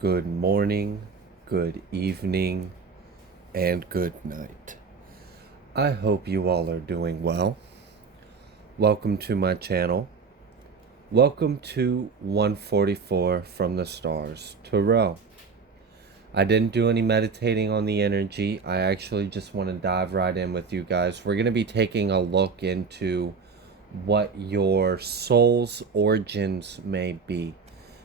Good morning, good evening, and good night. I hope you all are doing well. Welcome to my channel. Welcome to 144 from the stars to Ro. I didn't do any meditating on the energy. I actually just want to dive right in with you guys. We're going to be taking a look into what your soul's origins may be.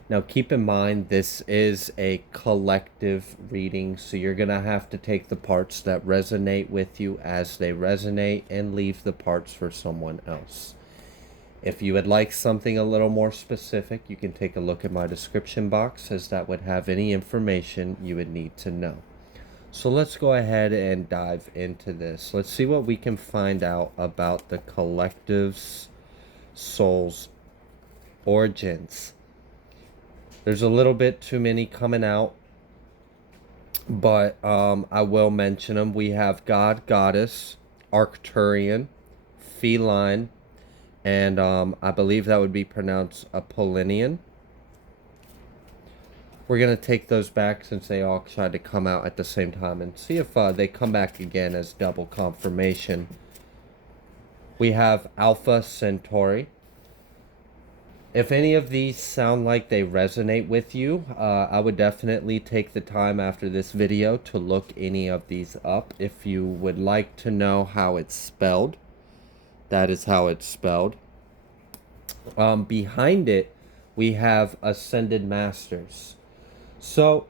Now, keep in mind, this is a collective reading, so you're going to have to take the parts that resonate with you as they resonate and leave the parts for someone else. If you would like something a little more specific, you can take a look at my description box, as that would have any information you would need to know. So let's go ahead and dive into this. Let's see what we can find out about the collective's soul's origins. There's a little bit too many coming out, but I will mention them. We have God, Goddess, Arcturian, Feline, and I believe that would be pronounced Apollonian. We're going to take those back since they all tried to come out at the same time and see if they come back again as double confirmation. We have Alpha Centauri. If any of these sound like they resonate with you, I would definitely take the time after this video to look any of these up. If you would like to know how it's spelled, that is how it's spelled. Behind it, we have Ascended Masters. So,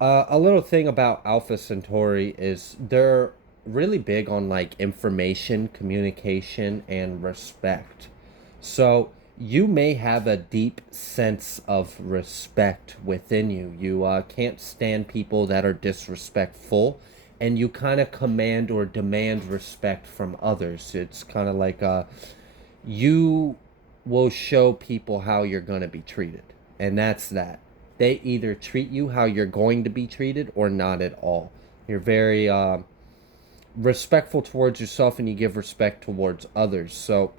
a little thing about Alpha Centauri is they're really big on like information, communication, and respect. So, you may have a deep sense of respect within you. You can't stand people that are disrespectful, and you kind of command or demand respect from others. It's kind of like you will show people how you're going to be treated, and that's that. They either treat you how you're going to be treated or not at all. You're very respectful towards yourself, and you give respect towards others. So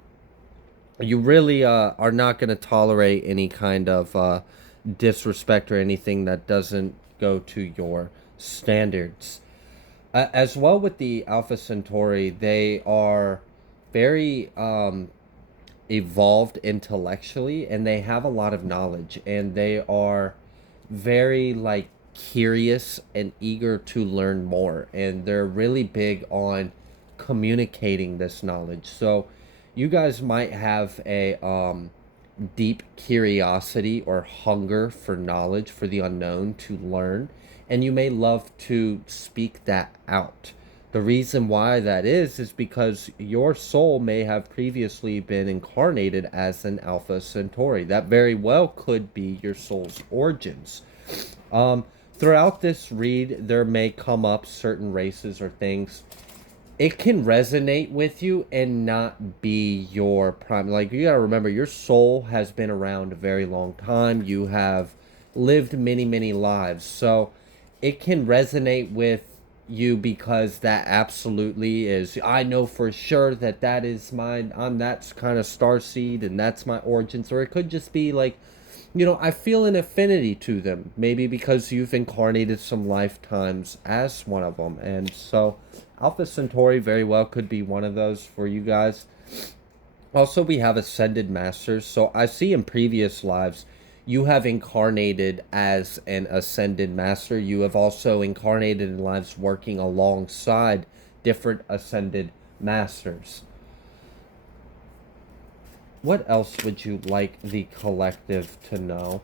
you really are not going to tolerate any kind of disrespect or anything that doesn't go to your standards. As well with the Alpha Centauri, they are very evolved intellectually, and they have a lot of knowledge, and they are very like curious and eager to learn more, and they're really big on communicating this knowledge. So you guys might have a deep curiosity or hunger for knowledge, for the unknown, to learn, and you may love to speak that out. The reason why that is because your soul may have previously been incarnated as an Alpha Centauri. That very well could be your soul's origins. Throughout this read, there may come up certain races or things. It can resonate with you and not be your prime. Like, you gotta remember, your soul has been around a very long time. You have lived many, many lives. So it can resonate with you because that absolutely is, I know for sure that that is mine. I'm that kind of star seed and that's my origins. Or it could just be like, I feel an affinity to them, maybe because you've incarnated some lifetimes as one of them. And so Alpha Centauri very well could be one of those for you guys. Also, we have Ascended Masters. So I see in previous lives, you have incarnated as an Ascended Master. You have also incarnated in lives working alongside different Ascended Masters. What else would you like the collective to know?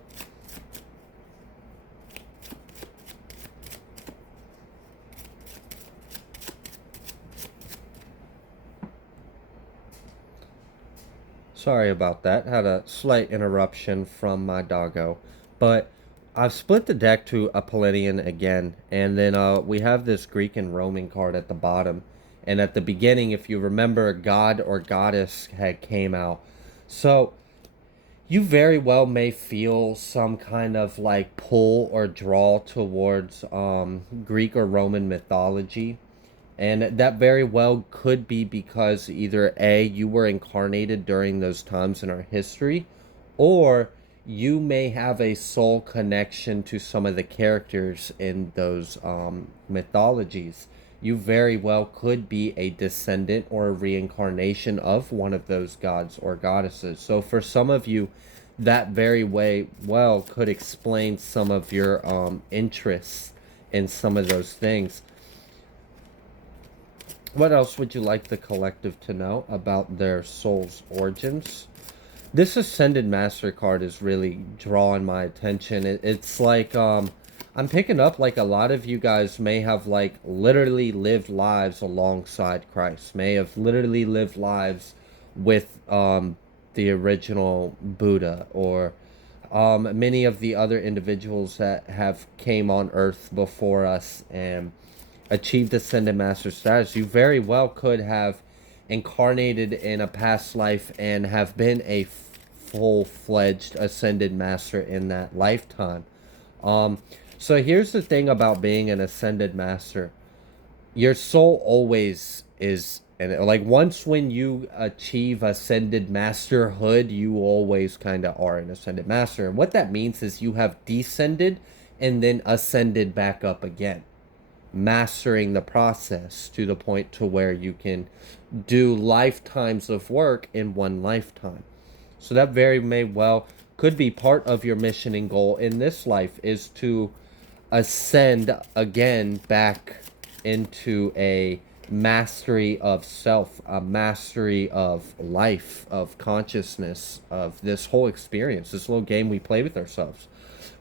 Sorry about that. Had a slight interruption from my doggo. But I've split the deck to Apollonian again. And then we have this Greek and Roman card at the bottom. And at the beginning, if you remember, God or Goddess had came out. So you very well may feel some kind of like pull or draw towards Greek or Roman mythology. And that very well could be because either A, you were incarnated during those times in our history, or you may have a soul connection to some of the characters in those mythologies. You very well could be a descendant or a reincarnation of one of those gods or goddesses. So for some of you, that very well could explain some of your interests in some of those things. What else would you like the collective to know about their soul's origins? This Ascended Master card is really drawing my attention. It's like, I'm picking up like a lot of you guys may have like literally lived lives alongside Christ, may have literally lived lives with the original Buddha, or many of the other individuals that have came on earth before us and achieved Ascended Master status. You very well could have incarnated in a past life and have been a full-fledged Ascended Master in that lifetime. So here's the thing about being an Ascended Master. Your soul always is, and like once when you achieve Ascended Masterhood, you always kind of are an Ascended Master. And what that means is you have descended and then ascended back up again, mastering the process to the point to where you can do lifetimes of work in one lifetime. So that very may well could be part of your mission and goal in this life, is to ascend again back into a mastery of self, a mastery of life, of consciousness, of this whole experience, this little game we play with ourselves.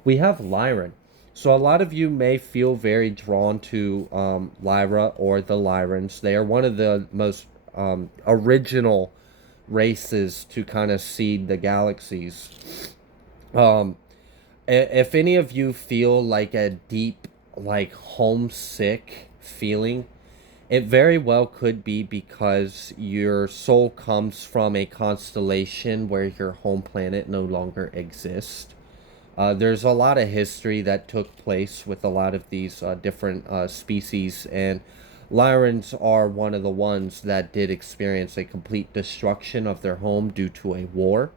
We have Lyran. So a lot of you may feel very drawn to Lyra or the Lyrans. They are one of the most original races to kind of seed the galaxies. If any of you feel like a deep, like homesick feeling, it very well could be because your soul comes from a constellation where your home planet no longer exists. There's a lot of history that took place with a lot of these different species, and Lyrans are one of the ones that did experience a complete destruction of their home due to a war.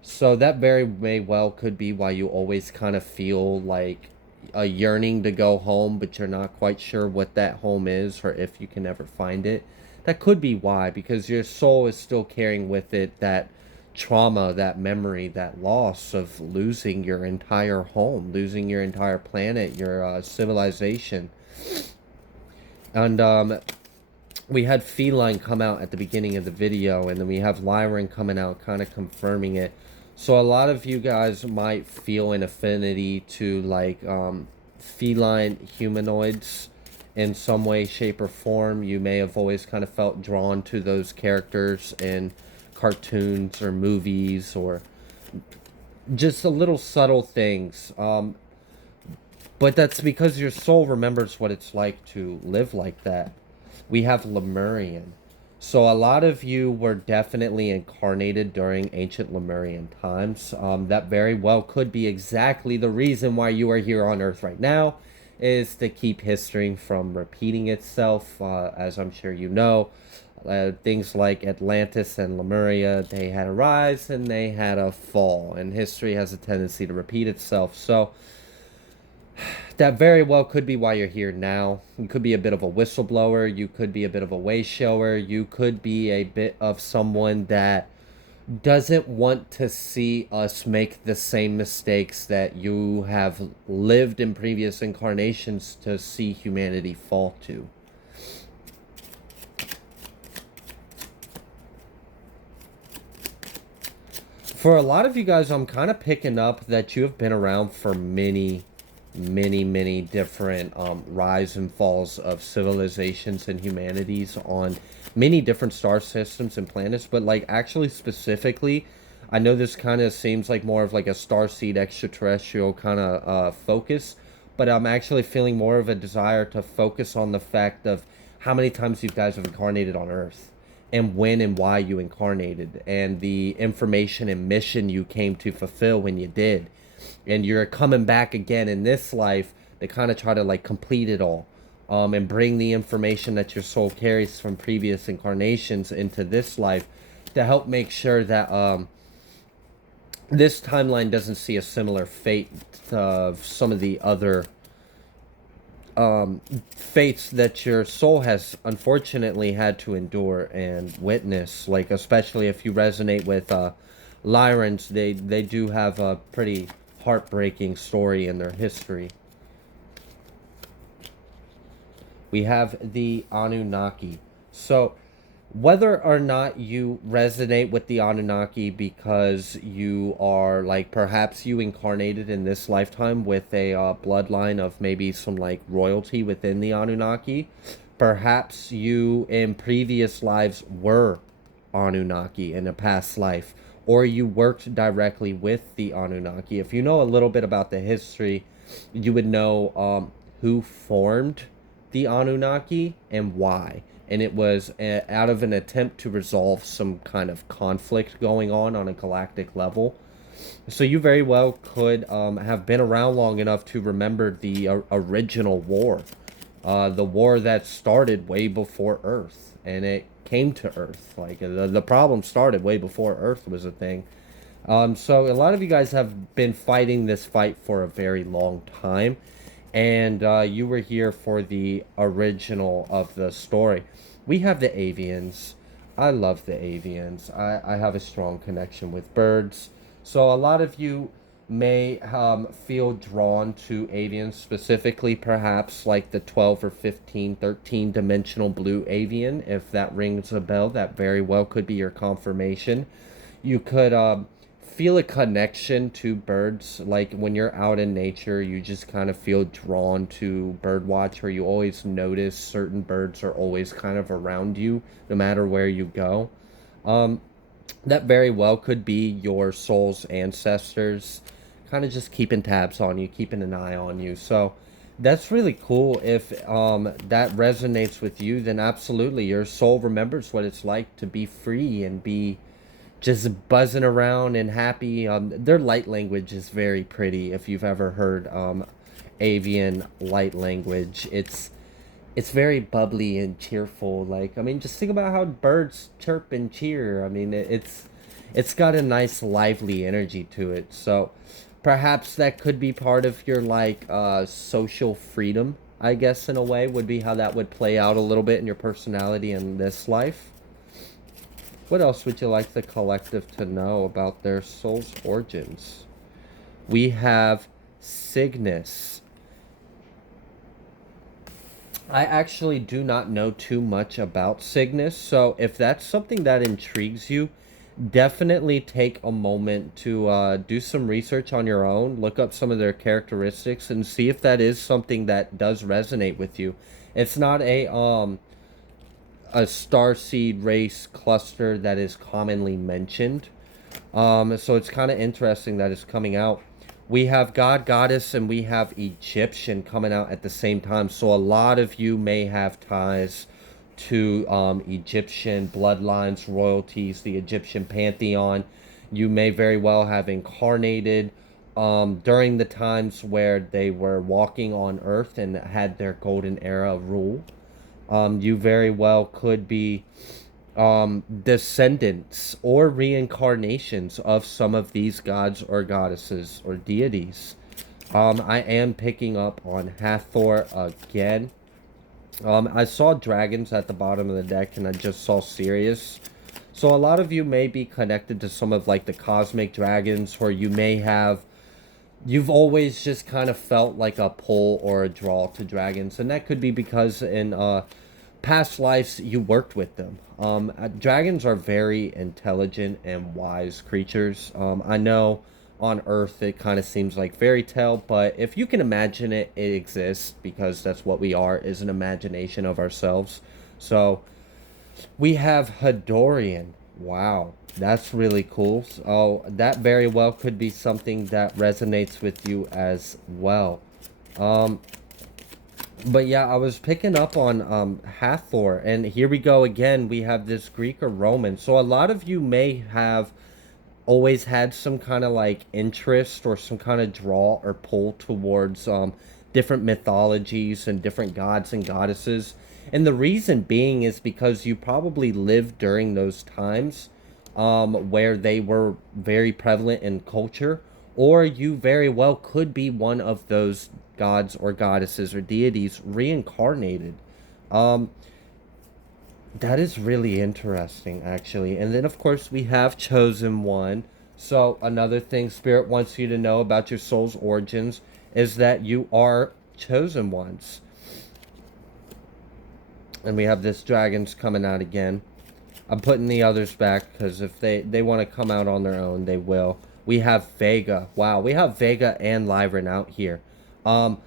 So that very may well could be why you always kind of feel like a yearning to go home, but you're not quite sure what that home is or if you can ever find it. That could be why, because your soul is still carrying with it that trauma, that memory, that loss of losing your entire home, losing your entire planet, your civilization. And we had Feline come out at the beginning of the video, and then we have Lyran coming out kind of confirming it. So a lot of you guys might feel an affinity to like feline humanoids in some way, shape, or form. You may have always kind of felt drawn to those characters in cartoons or movies, or just the little subtle things. But that's because your soul remembers what it's like to live like that. We have Lemurian. So a lot of you were definitely incarnated during ancient Lemurian times. That very well could be exactly the reason why you are here on Earth right now, is to keep history from repeating itself. As I'm sure you know, things like Atlantis and Lemuria, they had a rise and they had a fall, and history has a tendency to repeat itself. So that very well could be why you're here now. You could be a bit of a whistleblower. You could be a bit of a way shower. You could be a bit of someone that doesn't want to see us make the same mistakes that you have lived in previous incarnations to see humanity fall to. For a lot of you guys, I'm kind of picking up that you have been around for many different rise and falls of civilizations and humanities on many different star systems and planets. But like actually specifically, I know this kind of seems like more of like a starseed extraterrestrial kind of focus, but I'm actually feeling more of a desire to focus on the fact of how many times you guys have incarnated on Earth, and when and why you incarnated, and the information and mission you came to fulfill when you did. And you're coming back again in this life to kind of try to like complete it all, and bring the information that your soul carries from previous incarnations into this life to help make sure that this timeline doesn't see a similar fate of some of the other fates that your soul has unfortunately had to endure and witness. Like, especially if you resonate with Lyrans, they do have a pretty heartbreaking story in their history. We have the Anunnaki. So, whether or not you resonate with the Anunnaki because you are, like, perhaps you incarnated in this lifetime with a bloodline of maybe some like royalty within the Anunnaki, perhaps you in previous lives were Anunnaki in a past life, or you worked directly with the Anunnaki. If you know a little bit about the history, you would know who formed the Anunnaki and why. And it was out of an attempt to resolve some kind of conflict going on a galactic level. So you very well could have been around long enough to remember the original war, the war that started way before Earth, and it came to Earth. Like, the problem started way before Earth was a thing. So a lot of you guys have been fighting this fight for a very long time, and you were here for the original of the story. We have the avians. I love the avians. I have a strong connection with birds. So a lot of you may feel drawn to avians, specifically perhaps like the 12 or 15, 13 dimensional blue avian. If that rings a bell, that very well could be your confirmation. You could feel a connection to birds. Like when you're out in nature, you just kind of feel drawn to bird watch, or you always notice certain birds are always kind of around you no matter where you go. That very well could be your soul's ancestors kind of just keeping tabs on you, keeping an eye on you. So that's really cool. If that resonates with you, then absolutely your soul remembers what it's like to be free and be just buzzing around and happy. Their light language is very pretty. If you've ever heard avian light language, it's very bubbly and cheerful. Like, I mean, just think about how birds chirp and cheer. I mean, it's got a nice lively energy to it. So perhaps that could be part of your like social freedom, I guess, in a way, would be how that would play out a little bit in your personality in this life. What else would you like the collective to know about their soul's origins? We have Cygnus. I actually do not know too much about Cygnus, so if that's something that intrigues you, definitely take a moment to do some research on your own, look up some of their characteristics, and see if that is something that does resonate with you. It's not a starseed race cluster that is commonly mentioned. So it's kind of interesting that it's coming out. We have God, Goddess, and we have Egyptian coming out at the same time. So a lot of you may have ties to Egyptian bloodlines, royalties, the Egyptian pantheon. You may very well have incarnated during the times where they were walking on Earth and had their golden era rule. You very well could be descendants or reincarnations of some of these gods or goddesses or deities. I am picking up on Hathor again. I saw dragons at the bottom of the deck, and I just saw Sirius. So a lot of you may be connected to some of like the cosmic dragons, or you may have you've always just kind of felt like a pull or a draw to dragons, and that could be because in past lives you worked with them. Dragons are very intelligent and wise creatures. I know on Earth it kind of seems like fairy tale, but if you can imagine it, it exists, because that's what we are, is an imagination of ourselves. So we have Hadorian. Wow, that's really cool. So that very well could be something that resonates with you as well. But yeah, I was picking up on Hathor, and here we go again. We have this Greek or Roman. So a lot of you may have always had some kind of like interest or some kind of draw or pull towards different mythologies and different gods and goddesses. And the reason being is because you probably lived during those times where they were very prevalent in culture, or you very well could be one of those gods or goddesses or deities reincarnated. Um, that is really interesting, actually. And then, of course, we have chosen one. So, another thing Spirit wants you to know about your soul's origins is that you are chosen ones. And we have this dragon's coming out again. I'm putting the others back because if they want to come out on their own, they will. We have Vega. Wow, we have Vega and Lyran out here. Um,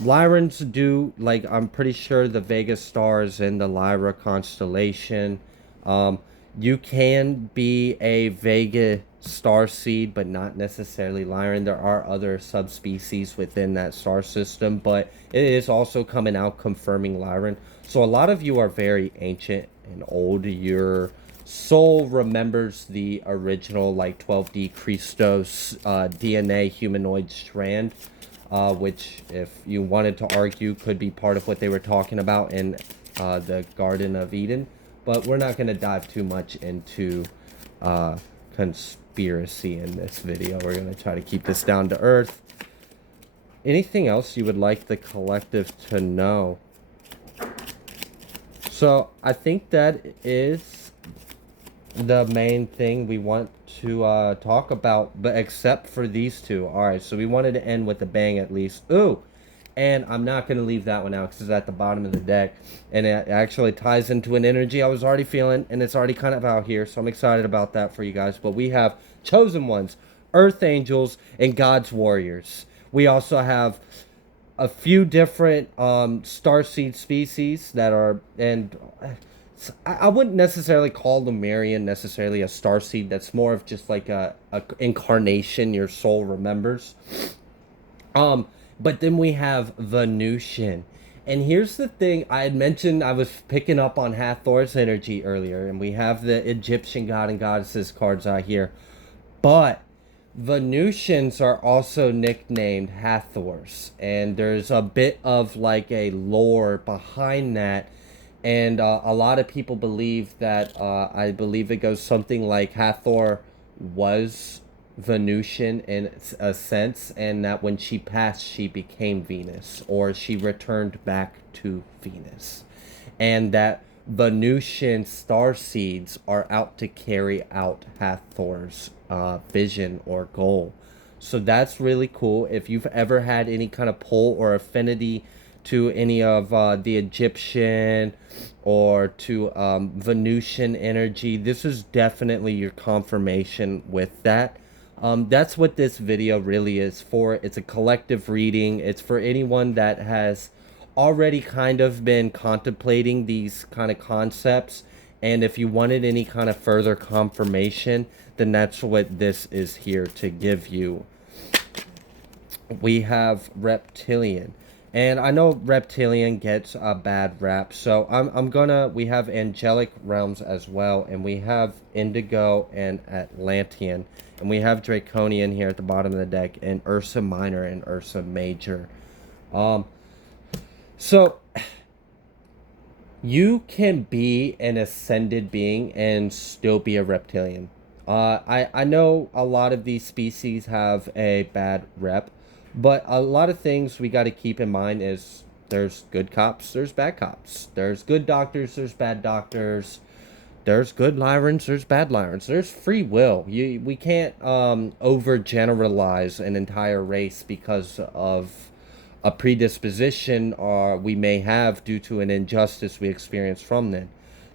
Lyrans do, like, I'm pretty sure the Vega stars in the Lyra constellation. Um, you can be a Vega star seed, but not necessarily Lyran. There are other subspecies within that star system, but it is also coming out confirming Lyran. So a lot of you are very ancient and old. Your soul remembers the original, like, 12D Christos DNA humanoid strand, which, if you wanted to argue, could be part of what they were talking about in the Garden of Eden. But we're not going to dive too much into conspiracy in this video. We're going to try to keep this down to earth. Anything else you would like the collective to know? So I think that is the main thing we want to talk about, but except for these two. All right, so we wanted to end with a bang at least. Ooh, and I'm not going to leave that one out because it's at the bottom of the deck, and it actually ties into an energy I was already feeling, and it's already kind of out here, so I'm excited about that for you guys. But we have chosen ones, earth angels, and God's warriors. We also have a few different starseed species that are, and I wouldn't necessarily call Lemurian necessarily a starseed. That's more of just like a incarnation your soul remembers. But then we have Venusian. And here's the thing, I had mentioned I was picking up on Hathor's energy earlier, and we have the Egyptian god and goddesses cards out here. But Venusians are also nicknamed Hathors, and there's a bit of like a lore behind that. And a lot of people believe that, I believe it goes something like Hathor was Venusian in a sense, and that when she passed, she became Venus, or she returned back to Venus. And that Venusian star seeds are out to carry out Hathor's vision or goal. So that's really cool. If you've ever had any kind of pull or affinity to any of the Egyptian or to Venusian energy, this is definitely your confirmation with that. That's what this video really is for. It's a collective reading. It's for anyone that has already kind of been contemplating these kind of concepts. And if you wanted any kind of further confirmation, then that's what this is here to give you. We have Reptilian. And I know Reptilian gets a bad rap, so we have Angelic Realms as well, and we have Indigo and Atlantean, and we have Draconian here at the bottom of the deck, and Ursa Minor and Ursa Major. So you can be an ascended being and still be a reptilian. I know a lot of these species have a bad rep, but a lot of things we got to keep in mind is there's good cops, there's bad cops. There's good doctors, there's bad doctors. There's good Lyrans, there's bad Lyrans. There's free will. We can't overgeneralize an entire race because of a predisposition or we may have due to an injustice we experience from them.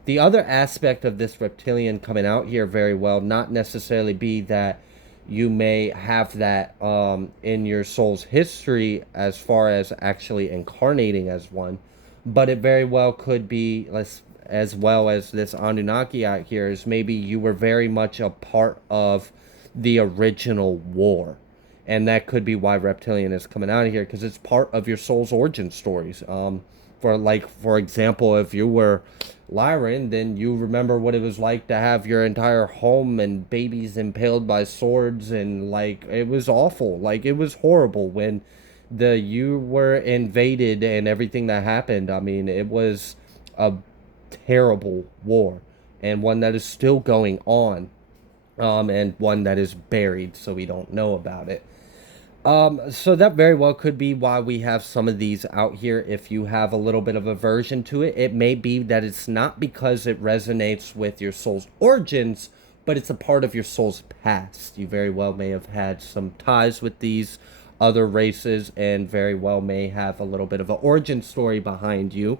The other aspect of this reptilian coming out here very well, not necessarily be that you may have that in your soul's history as far as actually incarnating as one, but it very well could be, as well as this Anunnaki out here, is maybe you were very much a part of the original war. And that could be why Reptilian is coming out of here, because it's part of your soul's origin stories. For example, if you were Lyran, then you remember what it was like to have your entire home and babies impaled by swords, and like it was awful. Like it was horrible when you were invaded and everything that happened. I mean, it was a terrible war, and one that is still going on and one that is buried, so we don't know about it. So that very well could be why we have some of these out here. If you have a little bit of aversion to it, it may be that it's not because it resonates with your soul's origins, but it's a part of your soul's past. You very well may have had some ties with these other races and very well may have a little bit of an origin story behind you.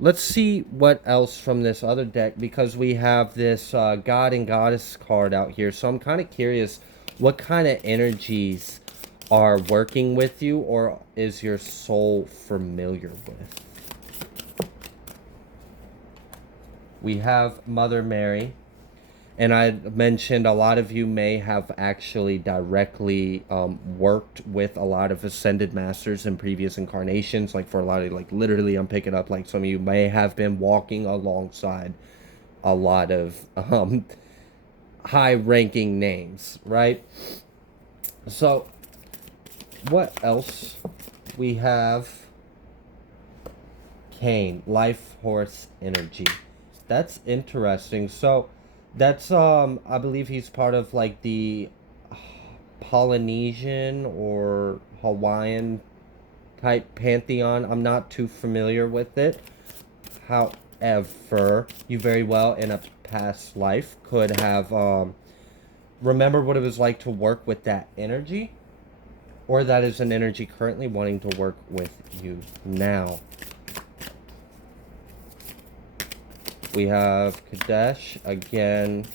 Let's see what else from this other deck, because we have this God and Goddess card out here. So I'm kind of curious what kind of energies are working with you, or is your soul familiar with. We have Mother Mary. And I mentioned a lot of you may have actually directly worked with a lot of ascended masters in previous incarnations. Like for a lot of, like literally I'm picking up like some of you may have been walking alongside a lot of high ranking names, right? So what else? We have Cain, life horse energy. That's interesting. So that's I believe he's part of like the Polynesian or Hawaiian type pantheon. I'm not too familiar with it. However, you very well in a past life could have remembered what it was like to work with that energy, or that is an energy currently wanting to work with you now. We have Kadesh again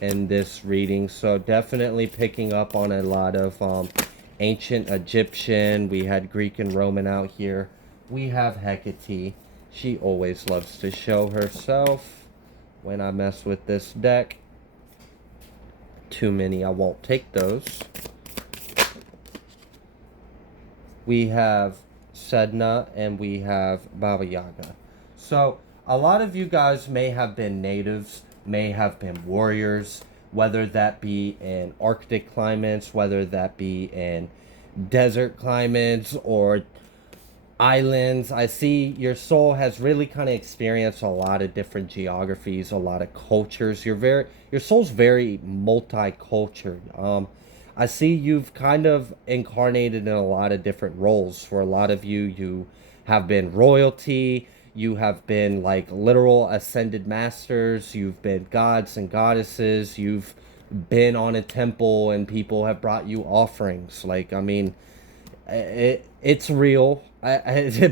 in this reading, so definitely picking up on a lot of ancient Egyptian. We had Greek and Roman out here. We have Hecate. She always loves to show herself when I mess with this deck. Too many, I won't take those. We have Sedna and we have Baba Yaga. So a lot of you guys may have been natives, may have been warriors, whether that be in Arctic climates, whether that be in desert climates or islands. I see your soul has really kind of experienced a lot of different geographies, a lot of cultures. Your soul's very multicultural. I see you've kind of incarnated in a lot of different roles. For a lot of you, you have been royalty. You have been like literal ascended masters. You've been gods and goddesses. You've been on a temple and people have brought you offerings. Like, I mean, it's real.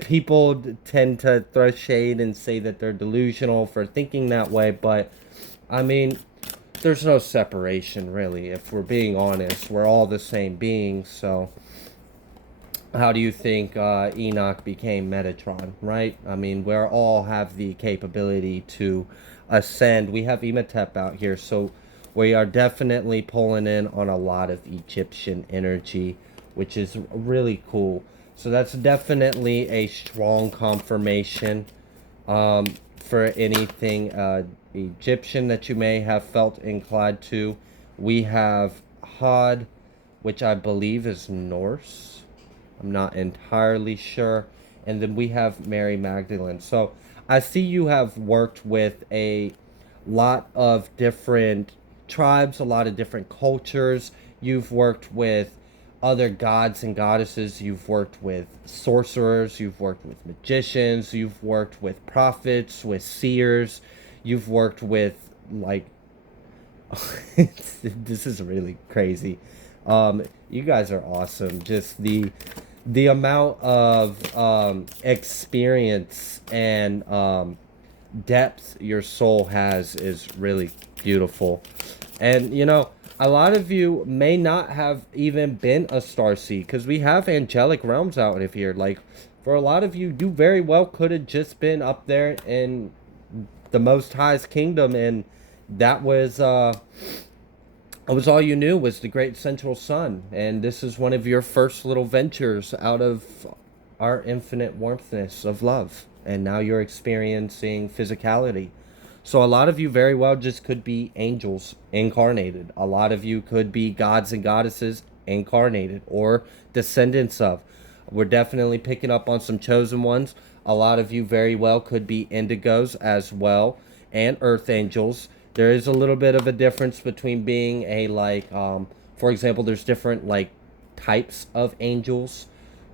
People tend to throw shade and say that they're delusional for thinking that way. But, I mean, there's no separation, really. If we're being honest, we're all the same beings. So how do you think Enoch became Metatron, right? I mean, we all have the capability to ascend. We have Imhotep out here, so we are definitely pulling in on a lot of Egyptian energy, which is really cool. So that's definitely a strong confirmation for anything Egyptian that you may have felt inclined to. We have Hod, which I believe is Norse. I'm not entirely sure. And then we have Mary Magdalene. So I see you have worked with a lot of different tribes, a lot of different cultures. You've worked with other gods and goddesses. You've worked with sorcerers. You've worked with magicians. You've worked with prophets, with seers. You've worked with like this is really crazy. You guys are awesome. Just the amount of experience and depth your soul has is really beautiful. And you know, a lot of you may not have even been a starseed, because we have angelic realms out of here. Like for a lot of you, you very well could have just been up there in the Most High's kingdom, and that was all you knew was the great central sun. And this is one of your first little ventures out of our infinite warmthness of love. And now you're experiencing physicality. So a lot of you very well just could be angels incarnated. A lot of you could be gods and goddesses incarnated or descendants of. We're definitely picking up on some chosen ones. A lot of you very well could be indigos as well, and earth angels. There is a little bit of a difference between being a like for example, there's different like types of angels.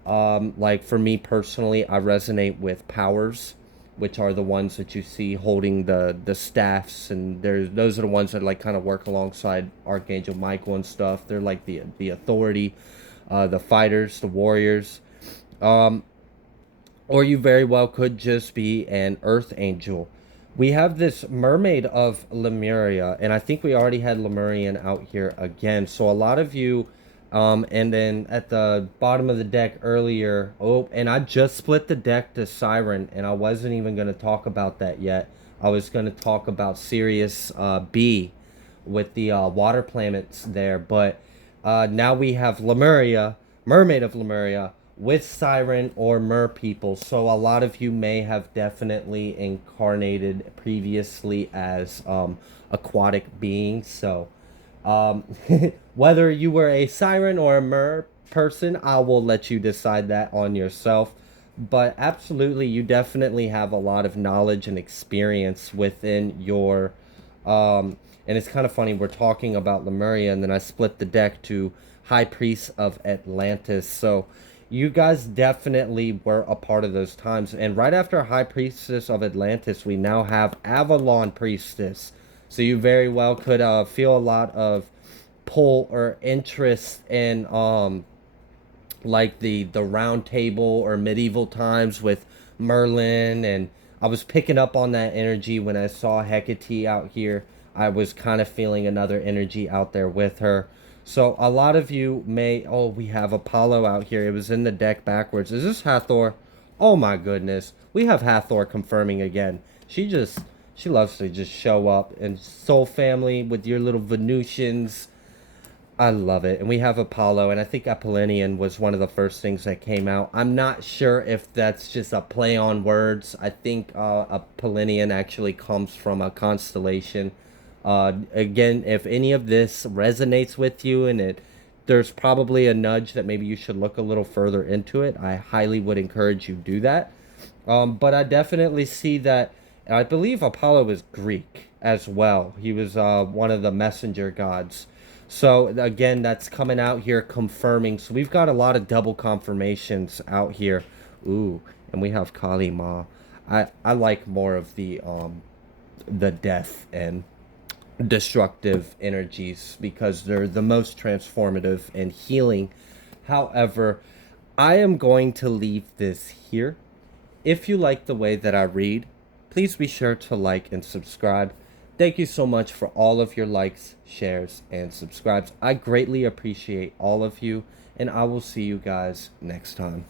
Like for me personally, I resonate with powers, which are the ones that you see holding the staffs, and there's those are the ones that like kind of work alongside Archangel Michael and stuff. They're like the authority, the fighters, the warriors. Um, or you very well could just be an earth angel. We have this mermaid of Lemuria, and I think we already had Lemurian out here again. So a lot of you, and then at the bottom of the deck earlier, oh, and I just split the deck to Siren, and I wasn't even going to talk about that yet. I was going to talk about Sirius B with the water planets there, but now we have Lemuria, mermaid of Lemuria, with siren or mer people. So a lot of you may have definitely incarnated previously as aquatic beings. So um, whether you were a siren or a mer person, I will let you decide that on yourself. But absolutely, you definitely have a lot of knowledge and experience within your and it's kind of funny, we're talking about Lemuria, and then I split the deck to High Priest of Atlantis. So you guys definitely were a part of those times. And right after High Priestess of Atlantis, we now have Avalon Priestess. So you very well could feel a lot of pull or interest in like the round table or medieval times with Merlin, and I was picking up on that energy when I saw Hecate out here. I was kind of feeling another energy out there with her. So a lot of you may, oh, we have Apollo out here. It was in the deck backwards. Is this Hathor? Oh my goodness. We have Hathor confirming again. She loves to just show up, and Soul Family with your little Venusians. I love it. And we have Apollo, and I think Apollonian was one of the first things that came out. I'm not sure if that's just a play on words. I think Apollonian actually comes from a constellation. Again, if any of this resonates with you, and there's probably a nudge that maybe you should look a little further into it, I highly would encourage you do that. But I definitely see that. I believe Apollo is Greek as well. He was one of the messenger gods. So again, that's coming out here confirming. So we've got a lot of double confirmations out here. Ooh, and we have Kali Ma. I like more of the death and destructive energies because they're the most transformative and healing. However, I am going to leave this here. If you like the way that I read, please be sure to like and subscribe. Thank you so much for all of your likes, shares, and subscribes. I greatly appreciate all of you, and I will see you guys next time.